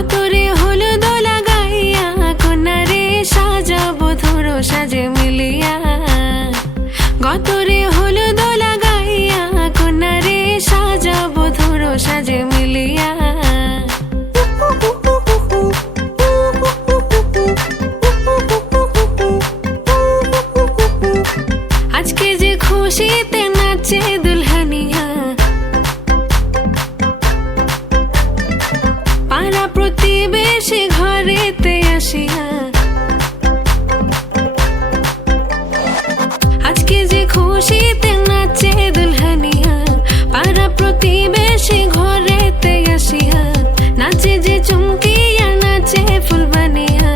গতরে হলুদ লাগাইয়া কন্যারে সাজাবো ধরো সাজে মিলিয়া। গতরে হলুদ লাগাইয়া কন্যারে সাজাবো ধরো সাজে মিলিয়া। আজকে যে খুশিতে নাচে দুলহানিয়া, পাড়া প্রতিবেশী ঘরেতে আসিয়া। আজকে যে খুশিতে নাচে দুলহানিয়া, পাড়া প্রতিবেশী ঘরেতে আসিয়া। নাচে যে চুমকিয়া নাচে ফুলবানিয়া,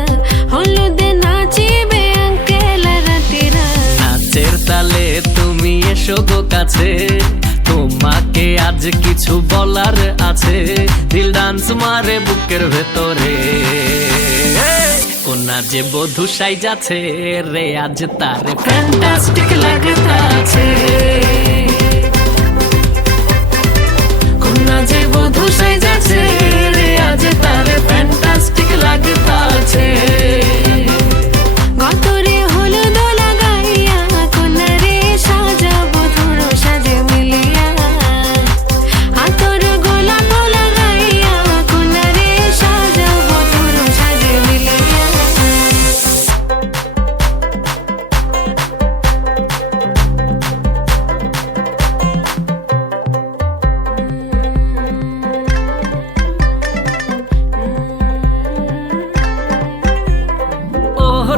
হলুদে নাচিবে আঙ্কেল রাতিরা। নাচের তালে তুমি এসো গো কাছে, তোমাকে আজ কিছু বলার আছে। দিল ডান্স মারে বুকের ভেতরে, কোনা যে বধূ সাইজাছে রে আজ তারে ফ্যান্টাস্টিক লাগতাছে। কোনা যে বধূ সাইজাছে রে আজ তারে ফ্যান্টাস্টিক লাগতাছে। গতরে হলুদ লাগাইয়া কন্যারে সাজাবো ধরো সাজে মিলিয়া। আতর গোলাপ লাগাইয়া কন্যারে সাজাবো ধরো সাজে মিলিয়া।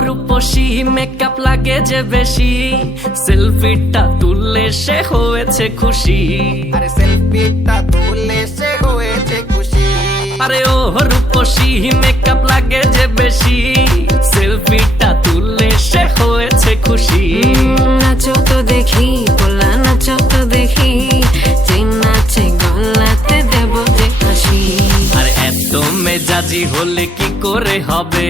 রূপসী মেকআপ লাগে যে বেশি, সেলফিটা তুললে সে হয়েছে খুশি। আরে সেলফিটা তুললে সে হয়েছে খুশি। আরে ও রূপসী মেকআপ লাগে যে বেশি, সেলফিটা তুললে সে হয়েছে খুশি। নাচো তো দেখি পোলা, নাচো তো দেখি, যে নাচে গলাতে দেব যে হাসি। আর এত মেজাজি হলে কি করে হবে,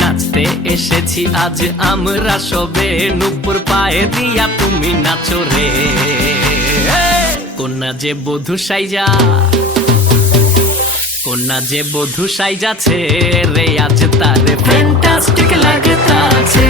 নাচতে এসেছি আজ আমরা সবে। নুপুর পায়ে দিয়া তুমি নাচো রে, কোনা যে বধূ সাইজা, কোনা যে বধূ সাইজাছে রে আজ তারে ফ্যান্টাস্টিক লাগতাছে।